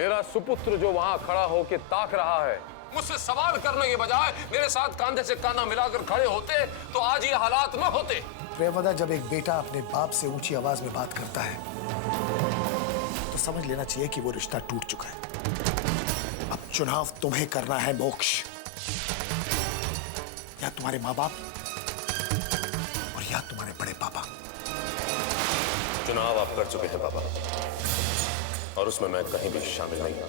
मेरा सुपुत्र जो वहां खड़ा होकर ताक रहा है, मुझसे सवाल करने के बजाय मेरे साथ कांधे से कांधा मिलाकर खड़े होते तो आज ये हालात न होते। प्रियवदा, जब एक बेटा अपने बाप से ऊंची आवाज में बात करता है तो समझ लेना चाहिए कि वो रिश्ता टूट चुका है। अब चुनाव तुम्हें करना है मोक्ष, या तुम्हारे माँ बाप और या तुम्हारे बड़े पापा। चुनाव आप कर चुके हैं पापा, और उसमें मैं कहीं भी शामिल नहीं हूं।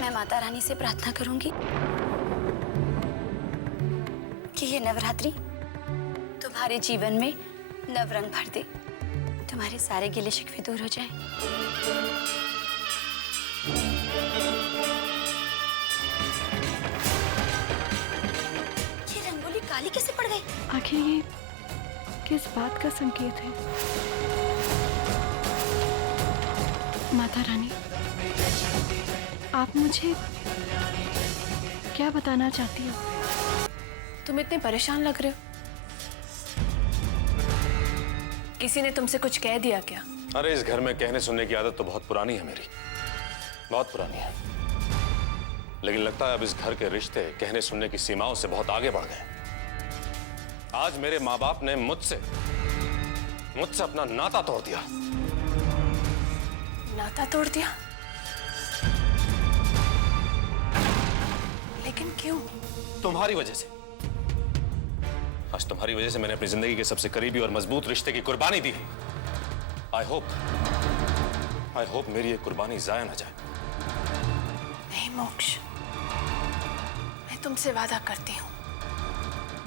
मैं माता रानी से प्रार्थना करूंगी कि ये नवरात्रि तुम्हारे जीवन में नवरंग भर दे, तुम्हारे सारे गिले शिकवे दूर हो जाएं। ये रंगोली काली कैसे पड़ गई? आखिर ये किस बात का संकेत है? माता रानी, आप मुझे क्या बताना चाहती हो? तुम इतने परेशान लग रहे हो। किसी ने तुमसे कुछ कह दिया क्या? अरे इस घर में कहने सुनने की आदत तो बहुत पुरानी है मेरी, बहुत पुरानी है। लेकिन लगता है अब इस घर के रिश्ते कहने सुनने की सीमाओं से बहुत आगे बढ़ गए। आज मेरे माँ बाप ने मुझसे अपना नाता तोड़ दिया। नाता तोड़ दिया? लेकिन क्यों? तुम्हारी वजह से। आज तुम्हारी वजह से मैंने अपनी जिंदगी के सबसे करीबी और मजबूत रिश्ते की कुर्बानी दी है। आई होप मेरी ये कुर्बानी जाया ना जाए। नहीं मोक्ष, मैं तुमसे वादा करती हूँ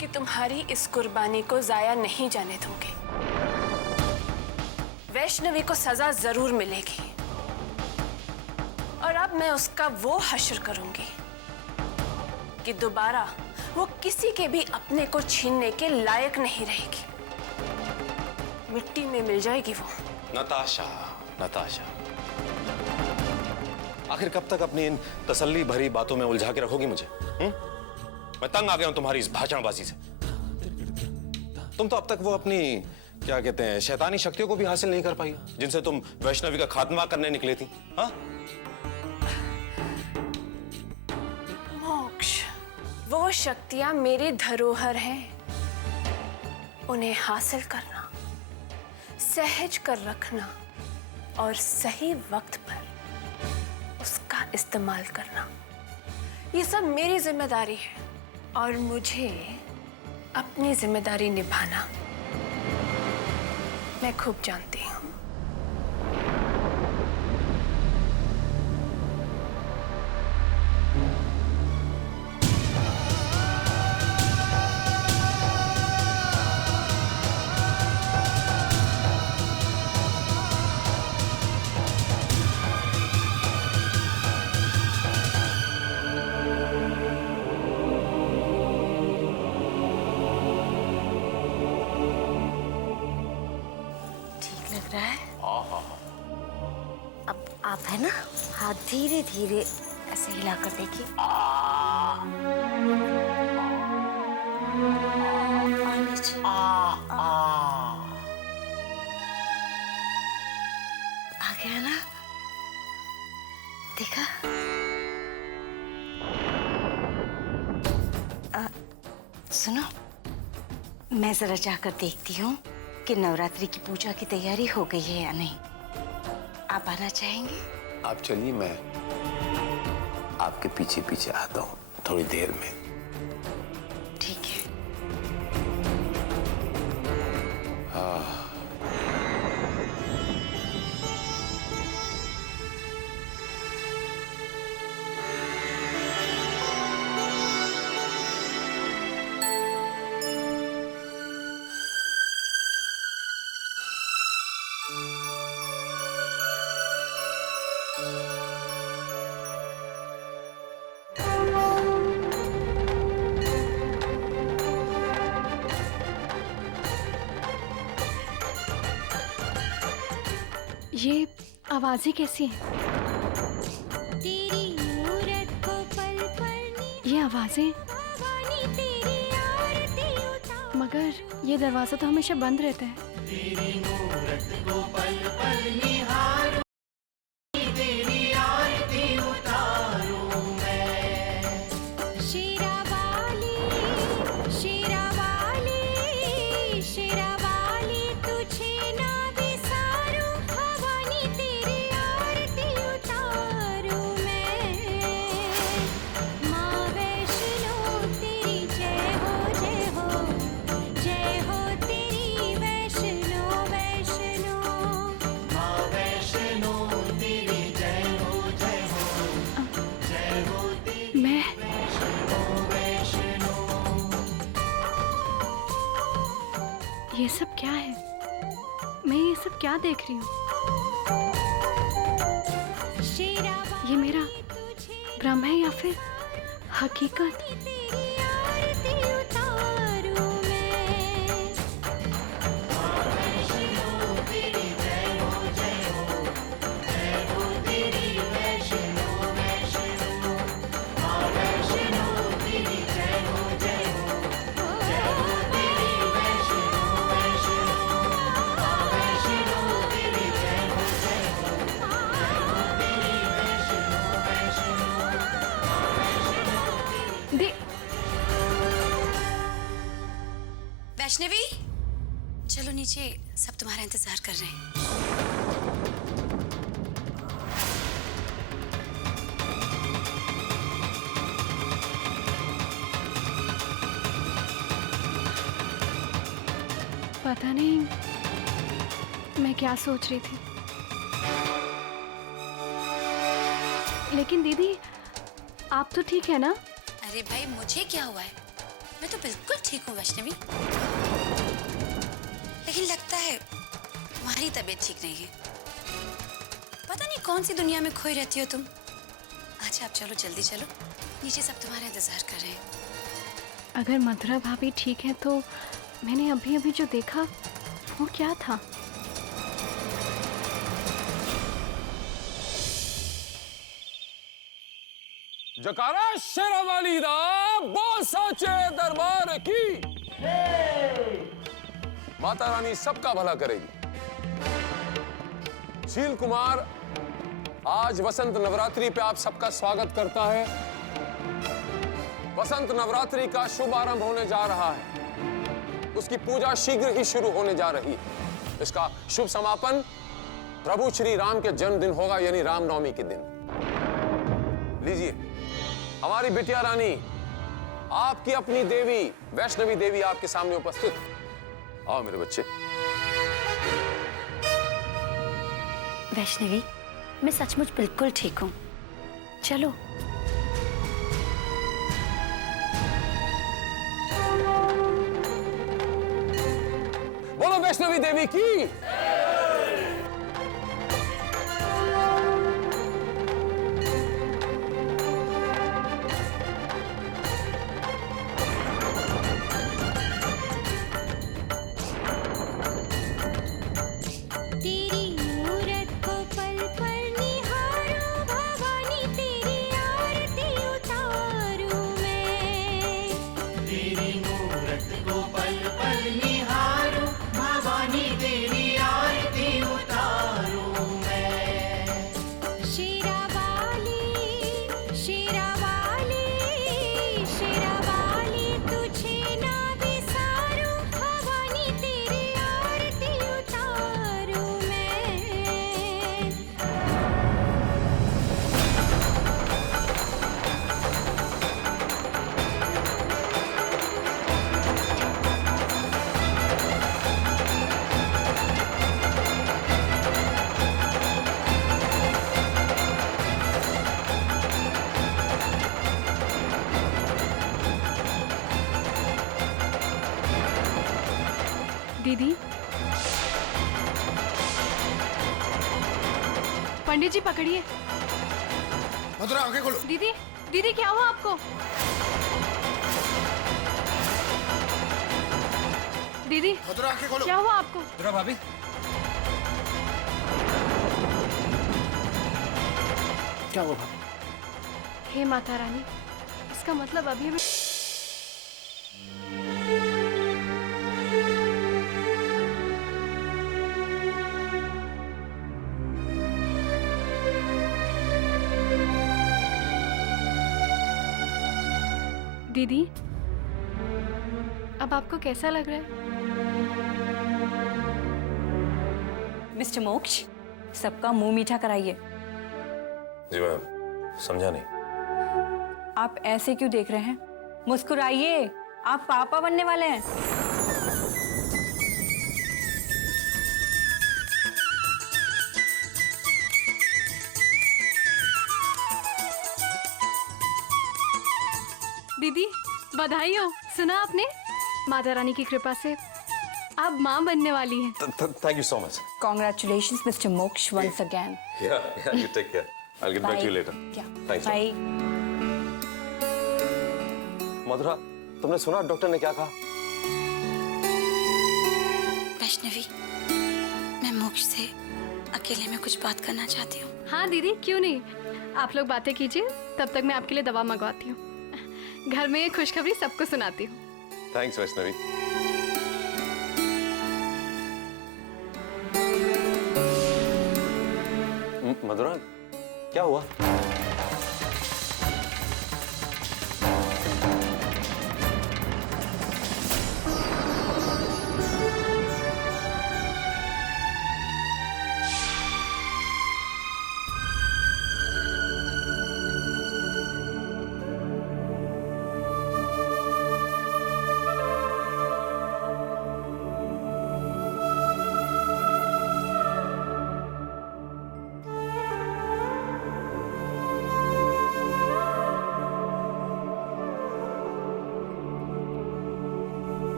कि तुम्हारी इस कुर्बानी को जाया नहीं जाने दूंगी। वैष्णवी को सजा जरूर मिलेगी, और अब मैं उसका वो हश्र करूंगी कि दोबारा वो किसी के भी अपने को छीनने के लायक नहीं रहेगी। मिट्टी में मिल जाएगी वो। नताशा, आखिर कब तक अपनी इन तसल्ली भरी बातों में उलझा के रखोगी मुझे? मैं तंग आ गया हूं तुम्हारी इस भाषणबाजी से। तुम तो अब तक वो अपनी क्या कहते हैं शैतानी शक्तियों को भी हासिल नहीं कर पाई जिनसे तुम वैष्णवी का खात्मा करने निकली थी। हाँ? मोक्ष, वो शक्तियां मेरी धरोहर हैं। उन्हें हासिल करना, सहज कर रखना और सही वक्त पर उसका इस्तेमाल करना, ये सब मेरी जिम्मेदारी है, और मुझे अपनी जिम्मेदारी निभाना मैं खूब जानती हूँ। अब आप है ना, हाथ धीरे धीरे ऐसे हिलाकर देखिए। और नीचे। आ गया ना? देखा? सुनो, मैं जरा जाकर देखती हूँ कि नवरात्रि की पूजा की तैयारी हो गई है या नहीं। आप आना चाहेंगे? आप चलिए, मैं आपके पीछे पीछे आता हूँ थोड़ी देर में। ठीक है। ये आवाजें कैसी हैं? तेरी मूरत को पल पल ये आवाजें, तेरी आरती उतार। मगर ये दरवाजा तो हमेशा बंद रहता है। तेरी मूरत को पल सब क्या देख रही हूँ? शेरावाली ये मेरा तुझे भ्रम है या फिर हकीकत? तेरी आरती उतारूं मैं। दे वैष्णवी, चलो नीचे, सब तुम्हारा इंतजार कर रहे हैं। पता नहीं मैं क्या सोच रही थी, लेकिन दीदी आप तो ठीक है ना? अरे भाई, मुझे क्या हुआ है? मैं तो बिल्कुल ठीक हूँ वैष्णवी, लेकिन लगता है तुम्हारी तबीयत ठीक नहीं है। पता नहीं कौन सी दुनिया में खोई रहती हो तुम। अच्छा, आप चलो, जल्दी चलो, नीचे सब तुम्हारा इंतजार कर रहे हैं। अगर मधुरा भाभी ठीक है तो मैंने अभी अभी जो देखा वो क्या था? जकारा शेरावाली दा बोल साचे दरबार की। माता रानी सबका भला करेगी। शील कुमार आज वसंत नवरात्रि पे आप सबका स्वागत करता है। वसंत नवरात्रि का शुभ आरंभ होने जा रहा है। उसकी पूजा शीघ्र ही शुरू होने जा रही है। इसका शुभ समापन प्रभु श्री राम के जन्मदिन होगा, यानी रामनवमी के दिन। लीजिए, हमारी बिटिया रानी, आपकी अपनी देवी वैष्णवी देवी आपके सामने उपस्थित। आओ मेरे बच्चे। वैष्णवी, मैं सचमुच बिल्कुल ठीक हूँ, चलो। बोलो वैष्णवी देवी की। तेरी मूरत को पल पल निहारूं, भवानी तेरी आरती उतारूं मैं। तेरी मूरत को पल पल निहारूं, भवानी तेरी आरती उतारूं मैं। शेरावाली शेरावाली शेरावाली तुझे ना बिसारूं, भवानी तेरी आरती उतारूं मैं। दीदी, पंडित जी पकड़िए। मधुरा, आंखें खोलो। दीदी, दीदी क्या हुआ आपको? दीदी, मधुरा, आंखें खोलो। क्या हुआ आपको? मधुरा भाभी, क्या हुआ? हे माता रानी, इसका मतलब अभी अभी दीदी, अब आपको कैसा लग रहा है? मिस्टर मोक्ष, सबका मुंह मीठा कराइए। जी मैं समझा नहीं। आप ऐसे क्यों देख रहे हैं? मुस्कुराइए, आप पापा बनने वाले हैं। दीदी, बधाई हो। सुना आपने? माता रानी की कृपा से आप माँ बनने वाली हैं। Thank you so much. Congratulations, Mr. Moksh, once again. Yeah, you take care. I'll get back to you later. Yeah. Thanks. Bye. मधुरा, तुमने सुना डॉक्टर ने क्या कहा? वैष्णवी, मैं मोक्ष से अकेले में कुछ बात करना चाहती हूँ। हाँ दीदी, क्यों नहीं, आप लोग बातें कीजिए, तब तक मैं आपके लिए दवा मंगवाती हूँ। घर में ये खुशखबरी सबको सुनाती हूँ। थैंक्स वैष्णवी। मधुरा, क्या हुआ?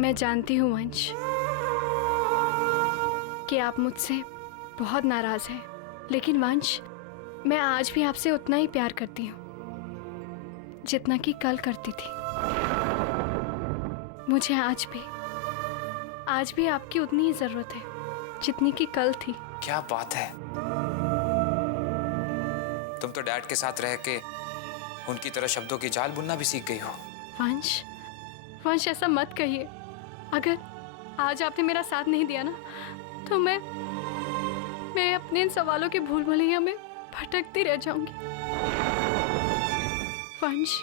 मैं जानती हूँ वंश कि आप मुझसे बहुत नाराज हैं, लेकिन वंश, मैं आज भी आपसे उतना ही प्यार करती हूँ जितना कि कल करती थी। मुझे आज भी आपकी उतनी ही जरूरत है जितनी कि कल थी। क्या बात है, तुम तो डैड के साथ रह के उनकी तरह शब्दों की जाल बुनना भी सीख गई हो। वंश ऐसा मत कहिए। अगर आज आपने मेरा साथ नहीं दिया ना, तो मैं अपने इन सवालों के भूल भुलैया में भटकती रह जाऊंगी। वंश,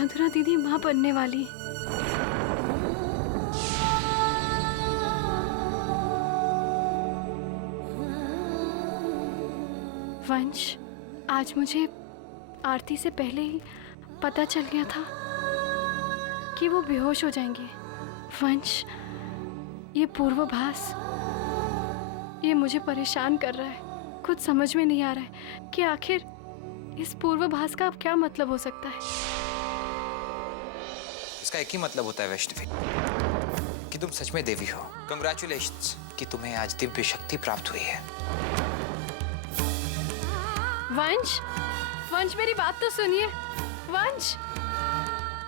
मधुरा दीदी माँ बनने वाली। वंश, आज मुझे आरती से पहले ही पता चल गया था कि वो बेहोश हो जाएंगे। वंश, ये पूर्वाभास, ये मुझे परेशान कर रहा है। कुछ समझ में नहीं आ रहा है कि आखिर इस पूर्वाभास का अब क्या मतलब हो सकता है। इसका एक ही मतलब होता है वैष्णवी, कि तुम सच में देवी हो। कंग्रेचुलेशंस कि तुम्हें आज दिव्य शक्ति प्राप्त हुई है। वंश, मेरी बात तो सुनिए। वंश,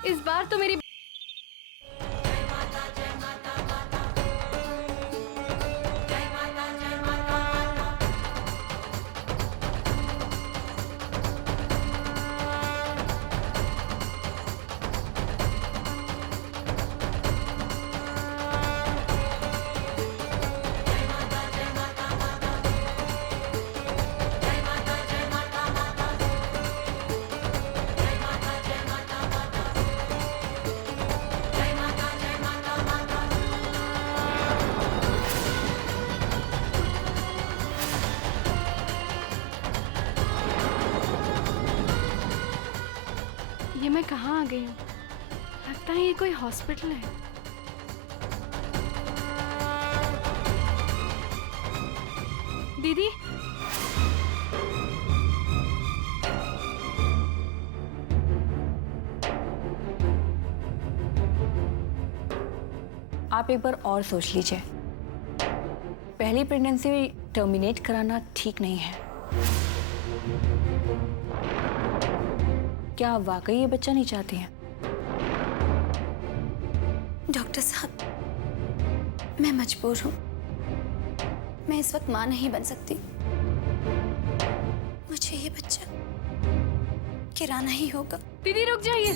इस बार तो मेरी ये मैं कहाँ आ गई हूँ? लगता है ये कोई हॉस्पिटल है। दीदी, आप एक बार और सोच लीजिए। पहली प्रेगनेंसी टर्मिनेट कराना ठीक नहीं है। क्या आप वाकई ये बच्चा नहीं चाहती हैं? डॉक्टर साहब, मैं मजबूर हूँ। मैं इस वक्त माँ नहीं बन सकती। मुझे ये बच्चा गिराना ही होगा। दीदी रुक जाइए।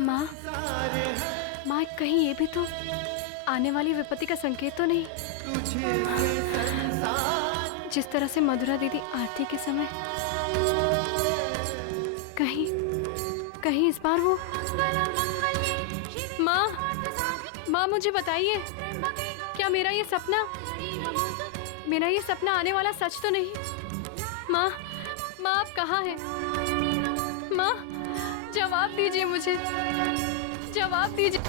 माँ, कहीं ये भी तो आने वाली विपत्ति का संकेत तो नहीं? जिस तरह से मधुरा दीदी आरती के समय, कहीं इस बार वो। माँ, मुझे बताइए, क्या मेरा ये सपना आने वाला सच तो नहीं? माँ, आप कहाँ हैं? माँ, जवाब दीजिए मुझे, जवाब दीजिए।